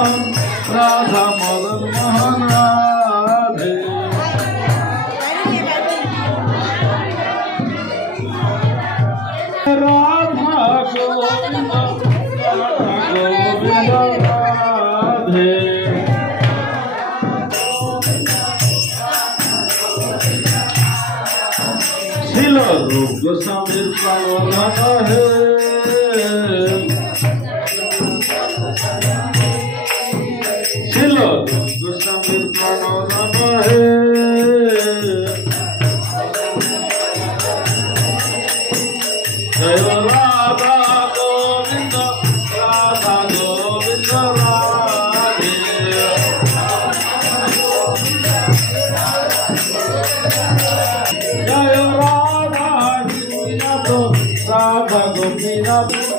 मोहन राधा मदन मोहन राधे राधा गोविंद राधे शिल रूप गोस्वामीर प्राणनाथ है शिल रूप गोस्वामीर प्राणनाथ है जय राधा गोविंद राधा गोविंद राधे जय राधा गोविंद राधा गोविंद